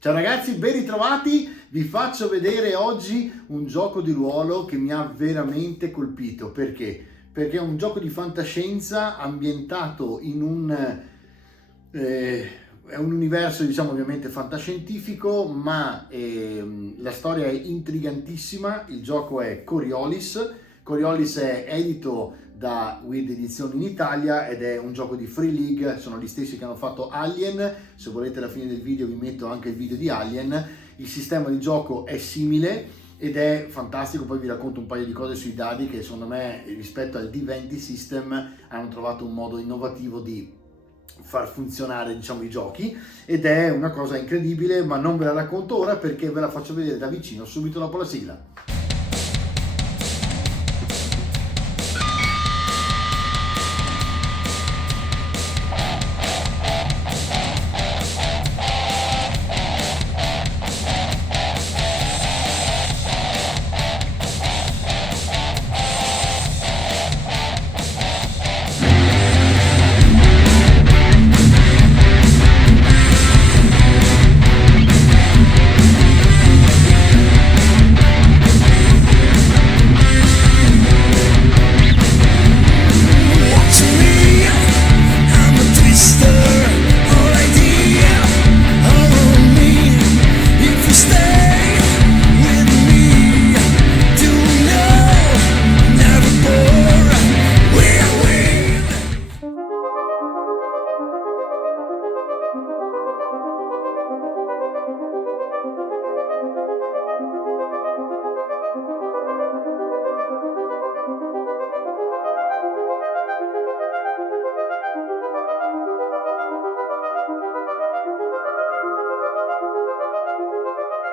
Ciao ragazzi, ben ritrovati. Vi faccio vedere oggi un gioco di ruolo che mi ha veramente colpito. Perché? Perché è un gioco di fantascienza ambientato in è un universo, diciamo, ovviamente fantascientifico, ma la storia è intrigantissima. Il gioco è Coriolis. Coriolis è edito da Weird Edizioni in Italia ed è un gioco di Free League, sono gli stessi che hanno fatto Alien. Se volete alla fine del video vi metto anche il video di Alien. Il sistema di gioco è simile ed è fantastico, poi vi racconto un paio di cose sui dadi che secondo me rispetto al D20 System hanno trovato un modo innovativo di far funzionare, diciamo, i giochi, ed è una cosa incredibile, ma non ve la racconto ora perché ve la faccio vedere da vicino subito dopo la sigla.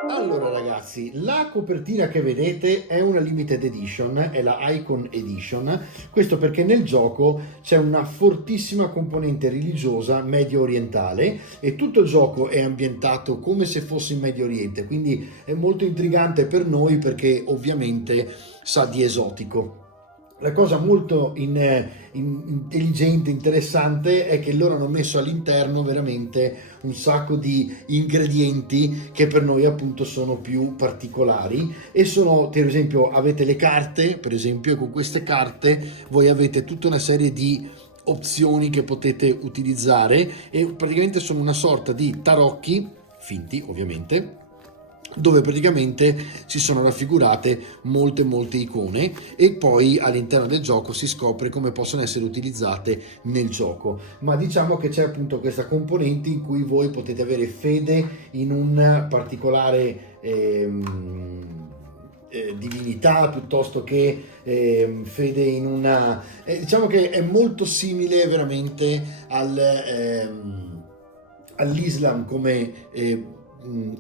Allora ragazzi, la copertina che vedete è una limited edition, è la Icon Edition. Questo perché nel gioco c'è una fortissima componente religiosa medio orientale e tutto il gioco è ambientato come se fosse in Medio Oriente, quindi è molto intrigante per noi perché ovviamente sa di esotico. La cosa molto intelligente, interessante, è che loro hanno messo all'interno veramente un sacco di ingredienti che per noi appunto sono più particolari e sono, per esempio, avete le carte, per esempio, e con queste carte voi avete tutta una serie di opzioni che potete utilizzare e praticamente sono una sorta di tarocchi, finti ovviamente, dove praticamente si sono raffigurate molte icone e poi all'interno del gioco si scopre come possono essere utilizzate nel gioco. Ma diciamo che c'è appunto questa componente in cui voi potete avere fede in un particolare divinità piuttosto che fede in una diciamo che è molto simile veramente all'Islam come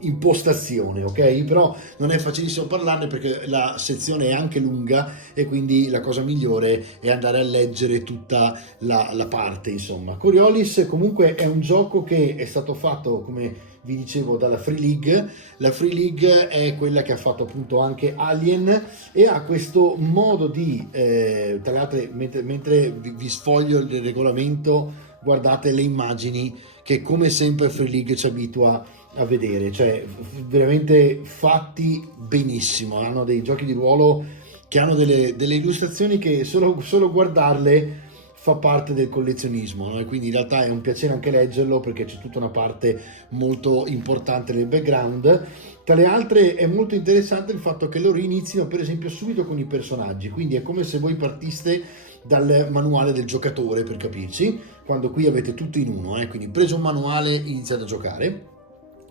impostazione, ok? Però non è facilissimo parlarne perché la sezione è anche lunga e quindi la cosa migliore è andare a leggere tutta la parte, insomma. Coriolis comunque è un gioco che è stato fatto, come vi dicevo, dalla Free League. La Free League è quella che ha fatto appunto anche Alien e ha questo modo di tra l'altro mentre vi sfoglio il regolamento, guardate le immagini che come sempre Free League ci abitua a vedere, cioè veramente fatti benissimo. Hanno dei giochi di ruolo che hanno delle illustrazioni che solo guardarle fa parte del collezionismo, no? E quindi in realtà è un piacere anche leggerlo perché c'è tutta una parte molto importante nel background. Tra le altre è molto interessante il fatto che loro iniziano per esempio subito con i personaggi, quindi è come se voi partiste dal manuale del giocatore, per capirci, quando qui avete tutto in uno, quindi preso un manuale iniziate a giocare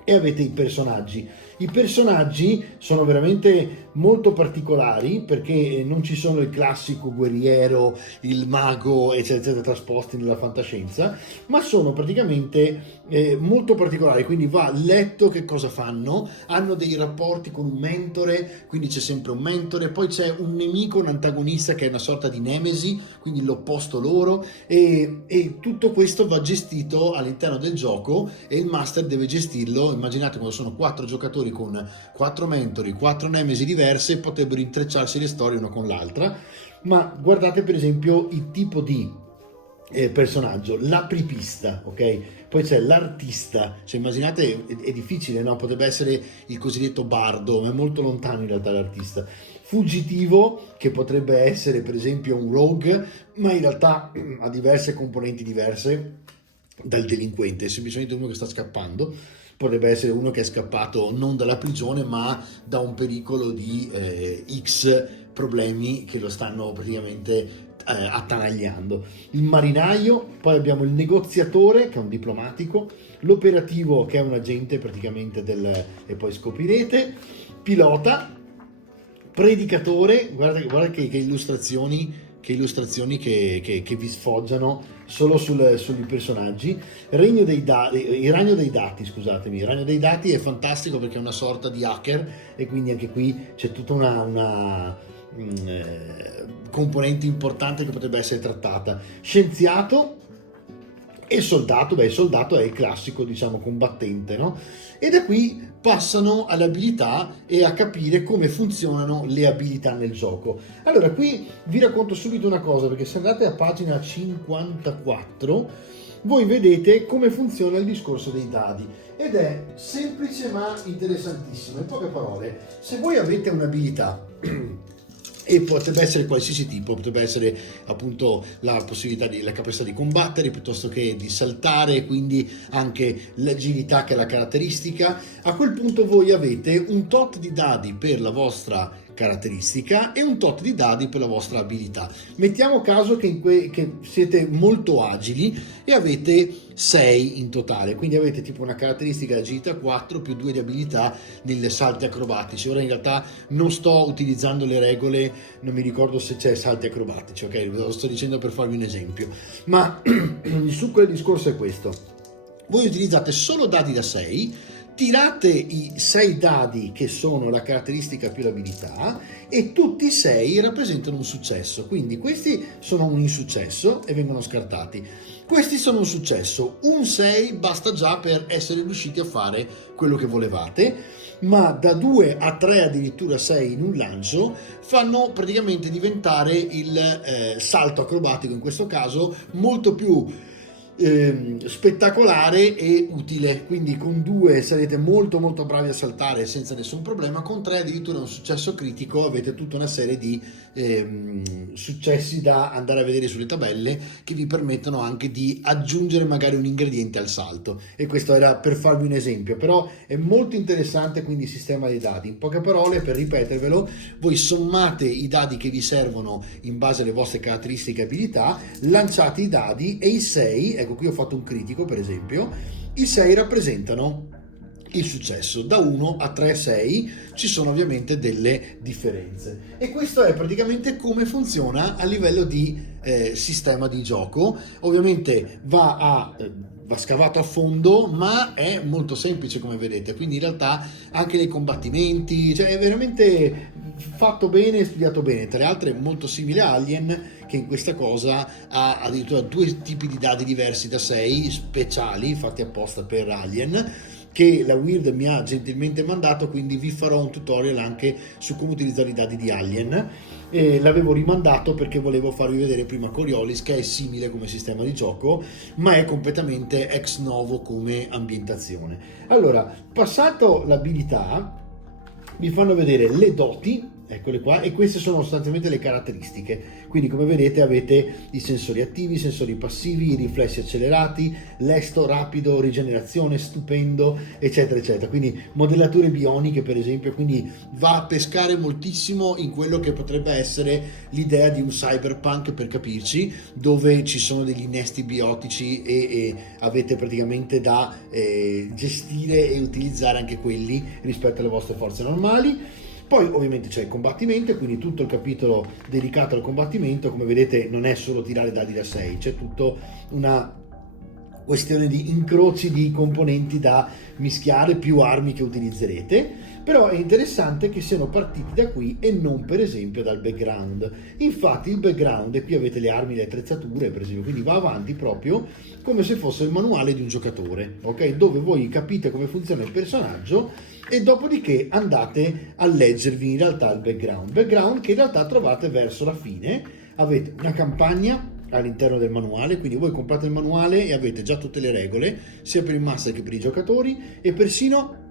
e avete i personaggi. I personaggi sono veramente molto particolari perché non ci sono il classico guerriero, il mago, eccetera, trasposti nella fantascienza, ma sono praticamente molto particolari, quindi va letto che cosa fanno, hanno dei rapporti con un mentore, quindi c'è sempre un mentore, poi c'è un nemico, un antagonista che è una sorta di nemesi, quindi l'opposto loro, e tutto questo va gestito all'interno del gioco e il master deve gestirlo. Immaginate quando sono 4 giocatori con 4 mentori, 4 nemesi diverse, potrebbero intrecciarsi le storie una con l'altra. Ma guardate per esempio il tipo di personaggio, l'apripista, ok? Poi c'è l'artista, cioè immaginate, è difficile, no? Potrebbe essere il cosiddetto bardo, ma è molto lontano in realtà l'artista. Fuggitivo, che potrebbe essere per esempio un rogue, ma in realtà ha diverse componenti diverse dal delinquente, è semplicemente uno che sta scappando. Potrebbe essere uno che è scappato non dalla prigione, ma da un pericolo di X problemi che lo stanno praticamente attanagliando. Il marinaio, poi abbiamo il negoziatore che è un diplomatico, l'operativo che è un agente praticamente e poi scoprirete, pilota, predicatore, guarda che illustrazioni che vi sfoggiano solo sui personaggi. Il ragno dei dati, scusatemi, il ragno dei dati è fantastico perché è una sorta di hacker e quindi anche qui c'è tutta una componente importante che potrebbe essere trattata. Scienziato e soldato, il soldato è il classico, diciamo, combattente, no? E da qui passano alle abilità e a capire come funzionano le abilità nel gioco. Allora, qui vi racconto subito una cosa, perché se andate a pagina 54, voi vedete come funziona il discorso dei dadi. Ed è semplice ma interessantissimo. In poche parole, se voi avete un'abilità e potrebbe essere qualsiasi tipo, potrebbe essere appunto la possibilità la capacità di combattere piuttosto che di saltare, quindi anche l'agilità che è la caratteristica. A quel punto voi avete un tot di dadi per la vostra caratteristica e un tot di dadi per la vostra abilità. Mettiamo caso che siete molto agili e avete 6 in totale, quindi avete tipo una caratteristica di agilità 4 più 2 di abilità nelle salti acrobatici. Ora in realtà non sto utilizzando le regole, non mi ricordo se c'è salti acrobatici, ok? Lo sto dicendo per farvi un esempio, ma il succo del discorso è questo: voi utilizzate solo dadi da 6, tirate i 6 dadi che sono la caratteristica più l'abilità e tutti i 6 rappresentano un successo, quindi questi sono un insuccesso e vengono scartati, questi sono un successo, un 6 basta già per essere riusciti a fare quello che volevate, ma da 2 a 3 addirittura 6 in un lancio fanno praticamente diventare il salto acrobatico in questo caso molto più spettacolare e utile. Quindi con 2 sarete molto molto bravi a saltare senza nessun problema, con 3 addirittura un successo critico, avete tutta una serie di successi da andare a vedere sulle tabelle che vi permettono anche di aggiungere magari un ingrediente al salto, e questo era per farvi un esempio, però è molto interessante. Quindi il sistema dei dadi, in poche parole, per ripetervelo, voi sommate i dadi che vi servono in base alle vostre caratteristiche e abilità, lanciate i dadi e i 6, ecco qui ho fatto un critico per esempio, i 6 rappresentano il successo. Da 1 a 3, 6 ci sono ovviamente delle differenze, e questo è praticamente come funziona a livello di sistema di gioco. Ovviamente va scavato a fondo, ma è molto semplice come vedete, quindi in realtà anche nei combattimenti, cioè è veramente fatto bene, studiato bene. Tra le altre è molto simile a Alien, che in questa cosa ha addirittura 2 tipi di dadi diversi da 6 speciali fatti apposta per Alien, che la Weird mi ha gentilmente mandato, quindi vi farò un tutorial anche su come utilizzare i dadi di Alien. L'avevo rimandato perché volevo farvi vedere prima Coriolis, che è simile come sistema di gioco ma è completamente ex novo come ambientazione. Allora, passato l'abilità, vi fanno vedere le doti, eccole qua, e queste sono sostanzialmente le caratteristiche. Quindi come vedete avete i sensori attivi, i sensori passivi, i riflessi accelerati, lesto, rapido, rigenerazione, stupendo, eccetera eccetera. Quindi modellature bioniche per esempio, quindi va a pescare moltissimo in quello che potrebbe essere l'idea di un cyberpunk, per capirci, dove ci sono degli innesti biotici e avete praticamente da gestire e utilizzare anche quelli rispetto alle vostre forze normali. Poi ovviamente c'è il combattimento, quindi tutto il capitolo dedicato al combattimento. Come vedete non è solo tirare dadi da 6, c'è tutta una questione di incroci di componenti da mischiare, più armi che utilizzerete. Però è interessante che siano partiti da qui e non per esempio dal background. Infatti il background, e qui avete le armi e le attrezzature per esempio, quindi va avanti proprio come se fosse il manuale di un giocatore, ok? Dove voi capite come funziona il personaggio e dopodiché andate a leggervi in realtà il background che in realtà trovate verso la fine. Avete una campagna, all'interno del manuale, quindi voi comprate il manuale e avete già tutte le regole, sia per il master che per i giocatori, e persino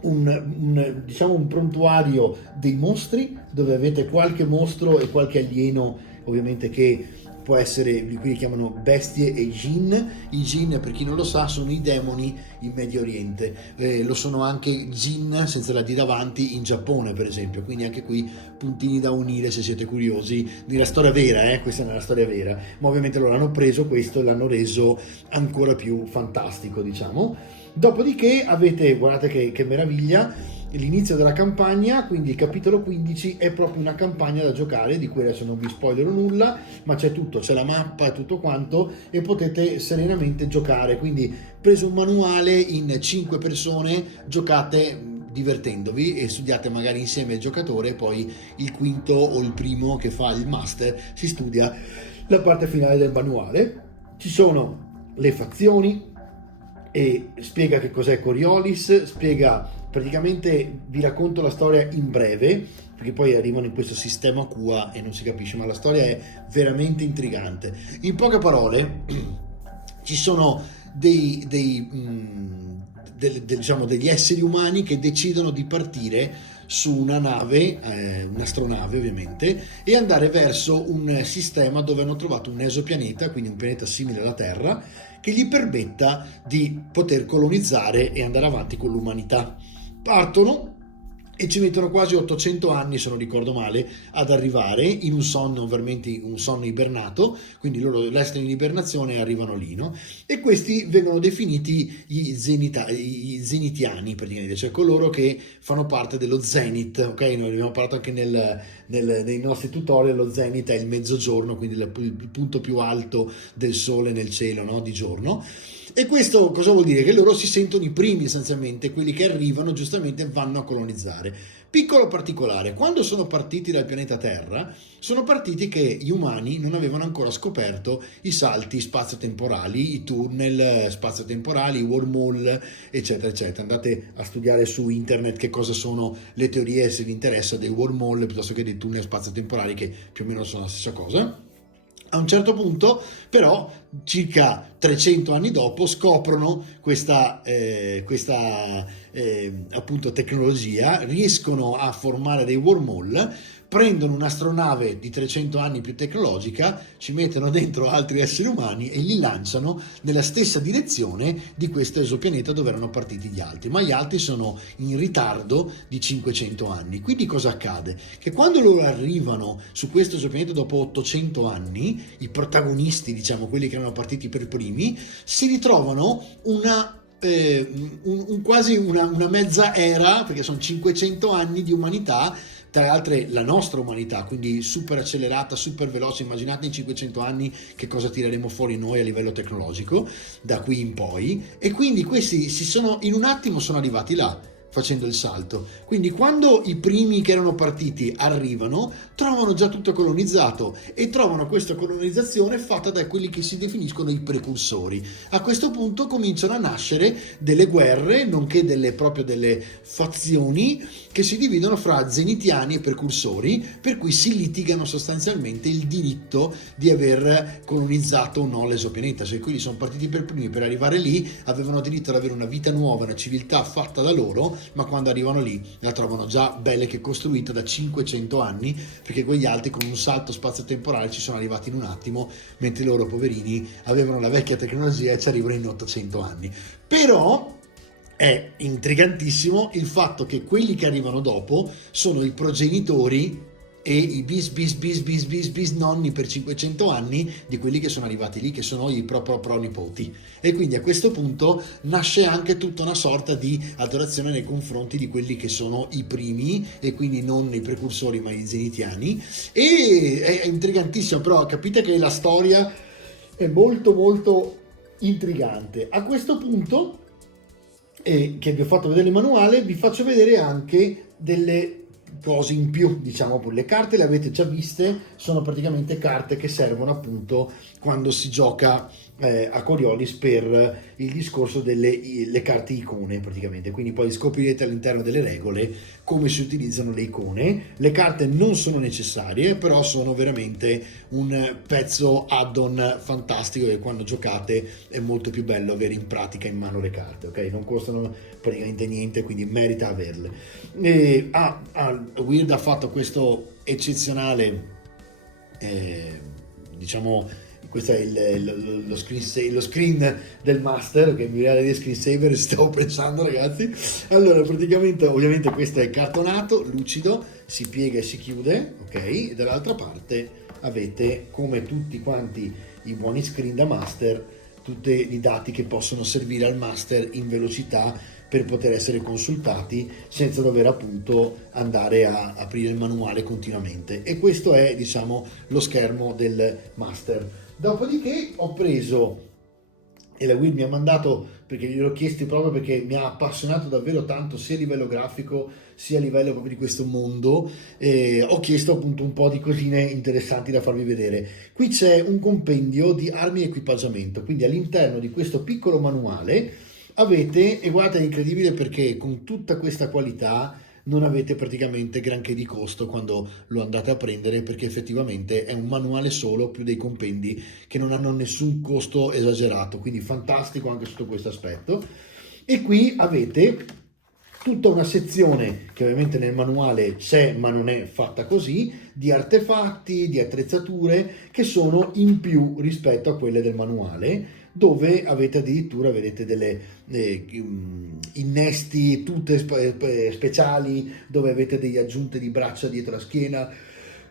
diciamo un prontuario dei mostri, dove avete qualche mostro e qualche alieno, ovviamente, che può essere, qui li chiamano bestie e jinn. I jinn, per chi non lo sa, sono i demoni in Medio Oriente, lo sono anche jinn senza la D davanti in Giappone, per esempio, quindi anche qui puntini da unire se siete curiosi della storia vera, questa è una storia vera, ma ovviamente loro hanno preso questo e l'hanno reso ancora più fantastico, diciamo. Dopodiché avete, guardate che meraviglia, l'inizio della campagna, quindi il capitolo 15 è proprio una campagna da giocare, di cui adesso non vi spoilerò nulla, ma c'è tutto, c'è la mappa e tutto quanto, e potete serenamente giocare. Quindi preso un manuale, in 5 persone giocate divertendovi e studiate magari insieme il giocatore, e poi il quinto o il primo che fa il master si studia la parte finale del manuale. Ci sono le fazioni e spiega che cos'è Coriolis, spiega praticamente, vi racconto la storia in breve perché poi arrivano in questo sistema QA e non si capisce, ma la storia è veramente intrigante. In poche parole ci sono diciamo degli esseri umani che decidono di partire su una nave, un'astronave ovviamente, e andare verso un sistema dove hanno trovato un esopianeta, quindi un pianeta simile alla Terra, che gli permetta di poter colonizzare e andare avanti con l'umanità. Partono e ci mettono quasi 800 anni, se non ricordo male, ad arrivare in un sonno, veramente un sonno ibernato, quindi loro restano in ibernazione e arrivano lì, no? E questi vengono definiti i zenitiani, praticamente, cioè coloro che fanno parte dello zenith, ok? Noi abbiamo parlato anche nei nostri tutorial, lo zenith è il mezzogiorno, quindi il punto più alto del sole nel cielo, no? Di giorno. E questo cosa vuol dire? Che loro si sentono i primi, essenzialmente, quelli che arrivano, giustamente vanno a colonizzare. Piccolo particolare, quando sono partiti dal pianeta Terra, sono partiti che gli umani non avevano ancora scoperto i salti spazio-temporali, i tunnel spazio-temporali, i wormhole, eccetera, eccetera. Andate a studiare su internet che cosa sono le teorie, se vi interessa, dei wormhole piuttosto che dei tunnel spazio-temporali, che più o meno sono la stessa cosa. A un certo punto, però, circa 300 anni dopo, scoprono questa appunto tecnologia, riescono a formare dei wormhole, prendono un'astronave di 300 anni più tecnologica, ci mettono dentro altri esseri umani e li lanciano nella stessa direzione di questo esopianeta dove erano partiti gli altri, ma gli altri sono in ritardo di 500 anni. Quindi cosa accade? Che quando loro arrivano su questo esopianeta dopo 800 anni, i protagonisti, diciamo, quelli che erano partiti per primi, si ritrovano quasi una mezza era, perché sono 500 anni di umanità, tra le altre la nostra umanità, quindi super accelerata, super veloce. Immaginate in 500 anni che cosa tireremo fuori noi a livello tecnologico da qui in poi, e quindi questi in un attimo sono arrivati là, facendo il salto. Quindi quando i primi che erano partiti arrivano, trovano già tutto colonizzato e trovano questa colonizzazione fatta da quelli che si definiscono i precursori. A questo punto cominciano a nascere delle guerre, nonché delle fazioni che si dividono fra zenitiani e precursori, per cui si litigano sostanzialmente il diritto di aver colonizzato o no l'esopianeta. Cioè quelli sono partiti per primi, per arrivare lì avevano diritto ad avere una vita nuova, una civiltà fatta da loro, ma quando arrivano lì la trovano già bella che costruita da 500 anni, perché quegli altri con un salto spazio-temporale ci sono arrivati in un attimo, mentre loro poverini avevano la vecchia tecnologia e ci arrivano in 800 anni. Però è intrigantissimo il fatto che quelli che arrivano dopo sono i progenitori e i bis nonni per 500 anni di quelli che sono arrivati lì, che sono i pronipoti. E quindi a questo punto nasce anche tutta una sorta di adorazione nei confronti di quelli che sono i primi, e quindi non i precursori ma i zenitiani. E è intrigantissimo, però capite che la storia è molto molto intrigante. A questo punto, che vi ho fatto vedere il manuale, vi faccio vedere anche delle cose in più, diciamo. Le carte le avete già viste, sono praticamente carte che servono appunto quando si gioca a Coriolis per il discorso delle le carte icone praticamente, quindi poi scoprirete all'interno delle regole come si utilizzano le icone. Le carte non sono necessarie, però sono veramente un pezzo add-on fantastico che quando giocate è molto più bello avere in pratica in mano le carte, ok? Non costano praticamente niente, quindi merita averle. Weird ha fatto questo eccezionale diciamo, questo è lo screen del master, che mi viene di screensaver, stavo pensando ragazzi. Allora praticamente ovviamente questo è cartonato, lucido, si piega e si chiude, ok? E dall'altra parte avete, come tutti quanti i buoni screen da master, tutti i dati che possono servire al master in velocità per poter essere consultati senza dover appunto andare a aprire il manuale continuamente. E questo è, diciamo, lo schermo del master. Dopodiché ho preso, e la Will mi ha mandato, perché gliel'ho chiesto proprio perché mi ha appassionato davvero tanto sia a livello grafico sia a livello proprio di questo mondo, ho chiesto appunto un po' di cosine interessanti da farvi vedere. Qui c'è un compendio di armi e equipaggiamento, quindi all'interno di questo piccolo manuale avete, e guardate, è incredibile perché con tutta questa qualità non avete praticamente granché di costo quando lo andate a prendere, perché effettivamente è un manuale solo più dei compendi che non hanno nessun costo esagerato, quindi fantastico anche sotto questo aspetto. E qui avete tutta una sezione che ovviamente nel manuale c'è ma non è fatta così, di artefatti, di attrezzature che sono in più rispetto a quelle del manuale, dove avete addirittura, vedete, delle innesti tutte speciali, dove avete delle aggiunte di braccia dietro la schiena,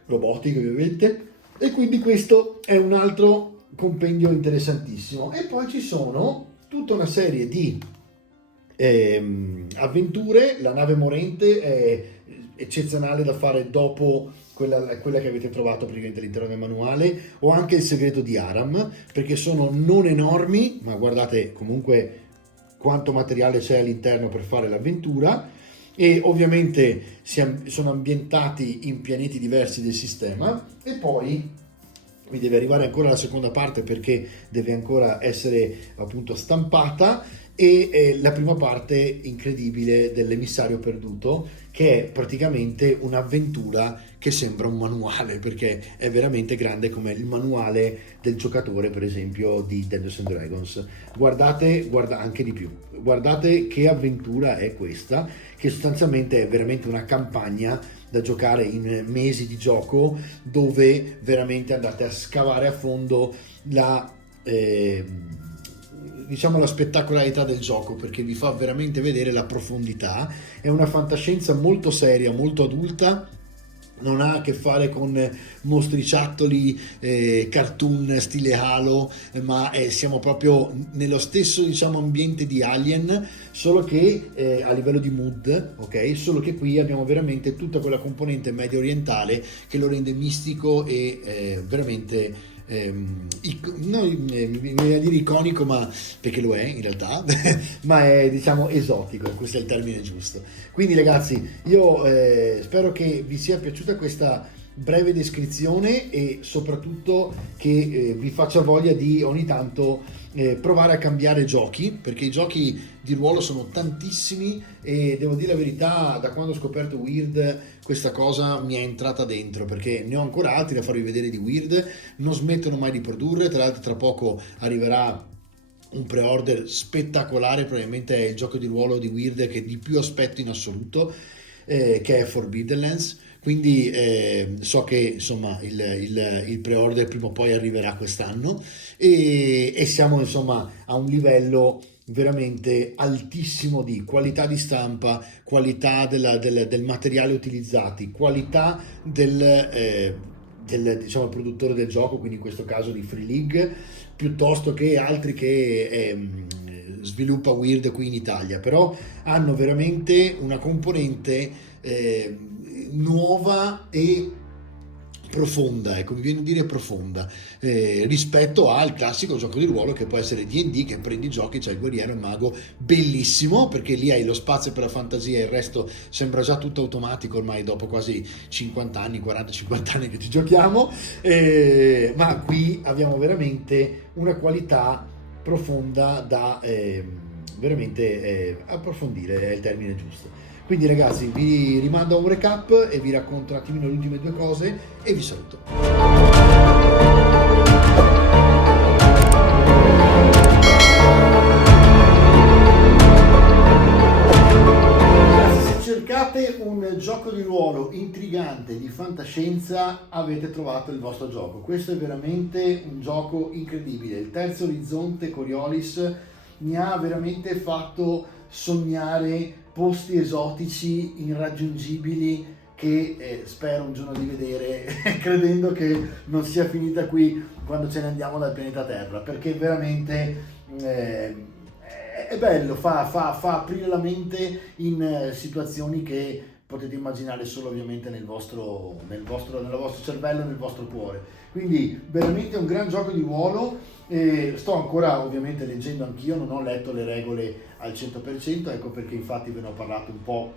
robotiche ovviamente, e quindi questo è un altro compendio interessantissimo. E poi ci sono tutta una serie di avventure. La nave morente è eccezionale da fare dopo quella che avete trovato praticamente all'interno del manuale, o anche il segreto di Aram, perché sono non enormi, ma guardate comunque quanto materiale c'è all'interno per fare l'avventura, e ovviamente sono ambientati in pianeti diversi del sistema. E poi mi deve arrivare ancora la seconda parte perché deve ancora essere appunto stampata, e la prima parte incredibile dell'emissario perduto, che è praticamente un'avventura che sembra un manuale, perché è veramente grande come il manuale del giocatore per esempio di Dungeons and Dragons. Guardate anche di più, guardate che avventura è questa, che sostanzialmente è veramente una campagna da giocare in mesi di gioco, dove veramente andate a scavare a fondo diciamo la spettacolarità del gioco, perché vi fa veramente vedere la profondità. È una fantascienza molto seria, molto adulta, non ha a che fare con mostriciattoli cartoon stile Halo, ma siamo proprio nello stesso, diciamo, ambiente di Alien, solo che a livello di mood, ok? Solo che qui abbiamo veramente tutta quella componente medio orientale che lo rende mistico e veramente mi viene a dire iconico, ma perché lo è in realtà, ma è, diciamo, esotico, questo è il termine giusto. Quindi ragazzi, io spero che vi sia piaciuta questa breve descrizione, e soprattutto che vi faccia voglia di ogni tanto provare a cambiare giochi, perché i giochi di ruolo sono tantissimi, e devo dire la verità, da quando ho scoperto Weird questa cosa mi è entrata dentro, perché ne ho ancora altri da farvi vedere di Weird, non smettono mai di produrre. Tra l'altro tra poco arriverà un pre-order spettacolare, probabilmente è il gioco di ruolo di Weird che di più aspetto in assoluto, che è Forbidden Lands. Quindi so che insomma il pre-order prima o poi arriverà quest'anno, e siamo insomma a un livello veramente altissimo di qualità di stampa, qualità del materiale utilizzati, qualità del diciamo produttore del gioco, quindi in questo caso di Free League, piuttosto che altri che sviluppa Weird qui in Italia. Però hanno veramente una componente nuova e profonda, ecco, mi viene a dire profonda, rispetto al classico gioco di ruolo che può essere D&D, che prendi i giochi, c'è il guerriero e il mago, bellissimo, perché lì hai lo spazio per la fantasia e il resto sembra già tutto automatico ormai dopo quasi 50 anni, 40-50 anni che ci giochiamo, ma qui abbiamo veramente una qualità profonda da veramente approfondire, è il termine giusto. Quindi ragazzi, vi rimando a un recap e vi racconto un attimino le ultime due cose e vi saluto. Ragazzi, se cercate un gioco di ruolo intrigante di fantascienza, avete trovato il vostro gioco. Questo è veramente un gioco incredibile. Il Terzo Orizzonte Coriolis mi ha veramente fatto sognare posti esotici irraggiungibili che spero un giorno di vedere, credendo che non sia finita qui quando ce ne andiamo dal pianeta Terra, perché veramente è bello, fa aprire la mente in situazioni che potete immaginare solo ovviamente nel vostro cervello, nel vostro cuore. Quindi veramente un gran gioco di ruolo. Sto ancora ovviamente leggendo anch'io, non ho letto le regole al 100%, ecco perché infatti ve ne ho parlato un po'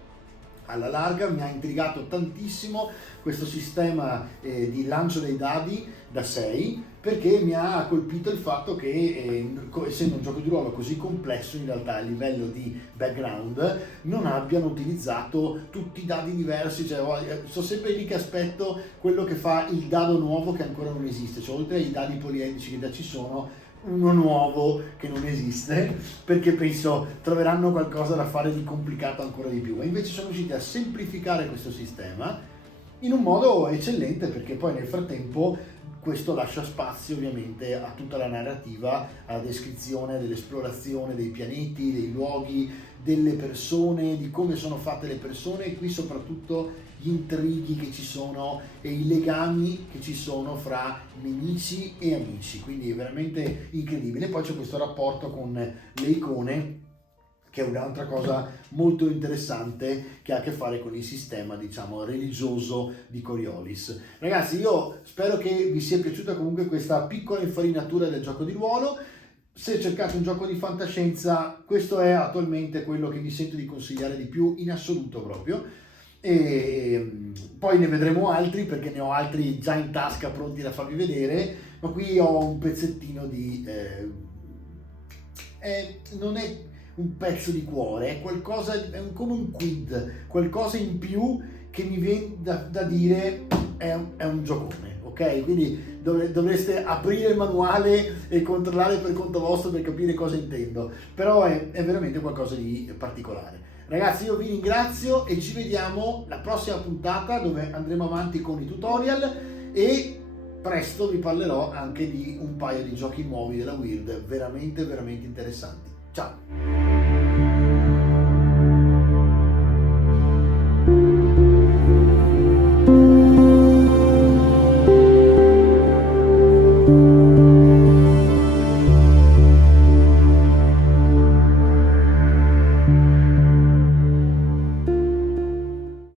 alla larga. Mi ha intrigato tantissimo questo sistema di lancio dei dadi da 6, perché mi ha colpito il fatto che essendo un gioco di ruolo così complesso in realtà a livello di background non abbiano utilizzato tutti i dadi diversi, cioè sto sempre lì che aspetto quello che fa il dado nuovo che ancora non esiste, cioè oltre ai dadi poliedrici che già ci sono, uno nuovo che non esiste, perché penso troveranno qualcosa da fare di complicato ancora di più, e invece sono riusciti a semplificare questo sistema in un modo eccellente, perché poi nel frattempo questo lascia spazio ovviamente a tutta la narrativa, alla descrizione dell'esplorazione dei pianeti, dei luoghi, delle persone, di come sono fatte le persone, e qui soprattutto gli intrighi che ci sono e i legami che ci sono fra nemici e amici, quindi è veramente incredibile. Poi c'è questo rapporto con le icone, che è un'altra cosa molto interessante che ha a che fare con il sistema, diciamo, religioso di Coriolis. Ragazzi, io spero che vi sia piaciuta comunque questa piccola infarinatura del gioco di ruolo. Se cercate un gioco di fantascienza, questo è attualmente quello che vi sento di consigliare di più in assoluto proprio. E poi ne vedremo altri, perché ne ho altri già in tasca pronti da farvi vedere, ma qui ho un pezzettino di... non è un pezzo di cuore, è qualcosa, come un quid, qualcosa in più che mi viene da dire è un giocone, ok? Quindi dovreste aprire il manuale e controllare per conto vostro per capire cosa intendo, però è veramente qualcosa di particolare. Ragazzi, io vi ringrazio e ci vediamo la prossima puntata, dove andremo avanti con i tutorial, e presto vi parlerò anche di un paio di giochi nuovi della Weird veramente interessanti. Ciao!